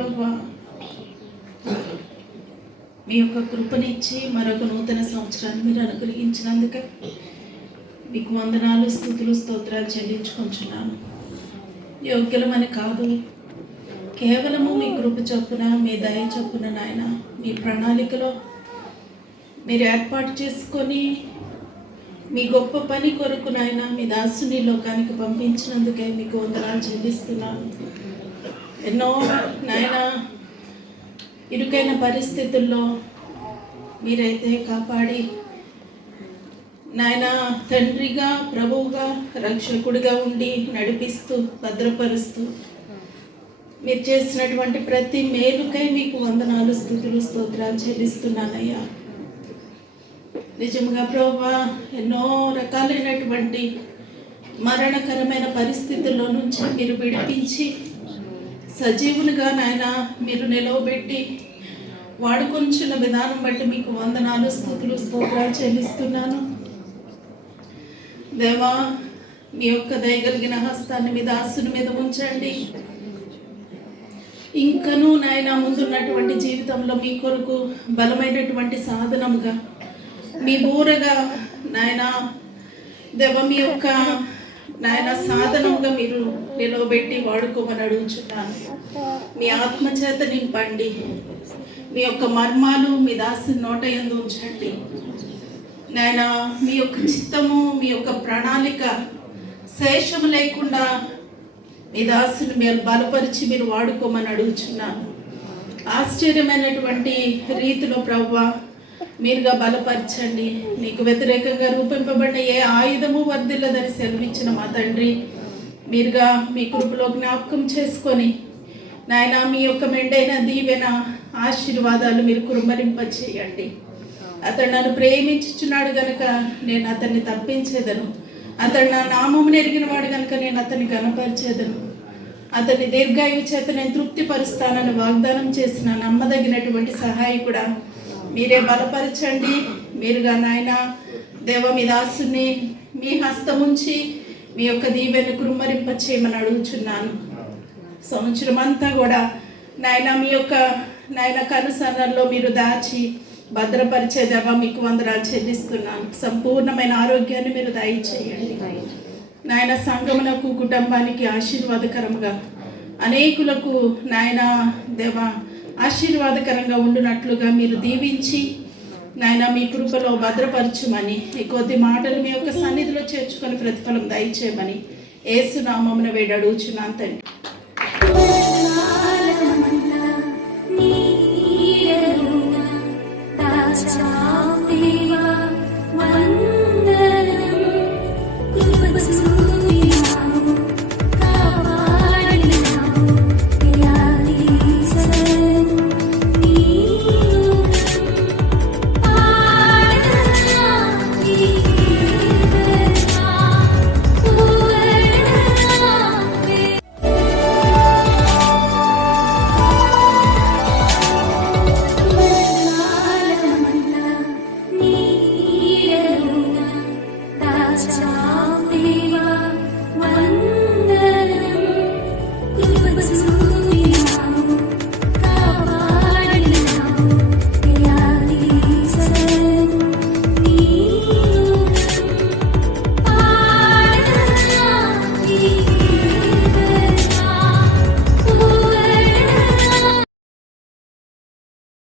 ప్రభువా, మీ యొక్క కృపనిచ్చి మరొక నూతన సంవత్సరాన్ని మీరు అనుగ్రహించినందుకే మీకు వందనాలు, స్తుతులు, స్తోత్రాలు చెల్లించుకుంటున్నాను. యోగ్యులమని కాదు, కేవలము మీ కృప చొప్పున, మీ దయ చొప్పున నాయన, మీ ప్రణాళికలో మీరు ఏర్పాటు చేసుకొని మీ గొప్ప పని కొరకు నాయన మీ దాసుని లోకానికి పంపించినందుకే మీకు వందనాలు చెల్లిస్తున్నాను. ఎన్నో నాయన ఇరుకైన పరిస్థితుల్లో మీరైతే కాపాడి నాయన తండ్రిగా, ప్రభువుగా, రక్షకుడిగా ఉండి నడిపిస్తూ భద్రపరుస్తూ మీరు చేసినటువంటి ప్రతి మేలుకై మీకు వందనాలు, స్తుతులు, స్తోత్రాలు చెల్లిస్తున్నానయ్యా. నిజంగా ప్రభువా, ఎన్నో రకాలైనటువంటి మరణకరమైన పరిస్థితుల్లో నుంచి మీరు విడిపించి సజీవునిగా నాయన మీరు నిలవబెట్టి వాడుకొంచున్న విధానం బట్టి మీకు వందనాలు, స్తుతులు, స్తోత్రాలు చెల్లిస్తున్నాను. దేవా, మీ యొక్క దయగలిగిన హస్తాన్ని మీ దాసుని మీద ఉంచండి. ఇంకనూ నాయన ముందున్నటువంటి జీవితంలో మీ కొరకు బలమైనటువంటి సాధనముగా, మీ బూరగా నాయన దేవ మీ యొక్క నాయన సాధనముగా మీరు నిలవబెట్టి వాడుకోమని అడుగుచున్నాను. మీ ఆత్మచేత నింపండి. మీ యొక్క మర్మాలు మీ దాసి నోట యందు ఉంచండి నాయన. మీ యొక్క చిత్తము, మీ యొక్క ప్రణాళిక శేషము లేకుండా మీ దాసుని మీరు బలపరిచి మీరు వాడుకోమని అడుగుచున్నాను. ఆశ్చర్యమైనటువంటి రీతిలో ప్రభువా మీరుగా బలపరచండి. నీకు వ్యతిరేకంగా రూపింపబడిన ఏ ఆయుధము వర్ధిల్లదని సెలవిచ్చిన మా తండ్రి, మీరుగా మీ కృపలో జ్ఞాపకం చేసుకొని నాయన మీ యొక్క మెండైన దీవెన ఆశీర్వాదాలు మీరు కురుమరింపచేయండి. అతడు నన్ను ప్రేమించుచున్నాడు గనుక నేను అతన్ని తప్పించేదను. అతడు నా నామమును ఎరిగిన వాడు కనుక నేను అతన్ని గణపరిచేదను. అతన్ని దీర్ఘాయువు చేత నేను తృప్తిపరుస్తానని వాగ్దానం చేసిన నమ్మదగినటువంటి సహాయకుడా మీరే బలపరచండి. మీరుగా నాయన దేవ మీ దాసుని మీ హస్తముంచి మీ యొక్క దీవెను కురుమరింప చేయమని అడుగుచున్నాను. సంవత్సరం అంతా కూడా నాయన మీ యొక్క నాయన కనుసన్నల్లో మీరు దాచి భద్రపరిచే దేవ మీకు వందనాలు చెల్లిస్తున్నాను. సంపూర్ణమైన ఆరోగ్యాన్ని మీరు దయచేయండి నాయన. సంఘమునకు, కుటుంబానికి ఆశీర్వాదకరంగా, అనేకులకు నాయన దేవ ఆశీర్వాదకరంగా ఉండునట్లుగా మీరు దీవించి నాయన మీ కృపలో భద్రపరచుమని, ఈ కొద్ది మాటలు మీ యొక్క సన్నిధిలో చేర్చుకొని ప్రతిఫలం దయచేయమని యేసు నామమున వేడి అడుగుచున్నాను తండ్రి.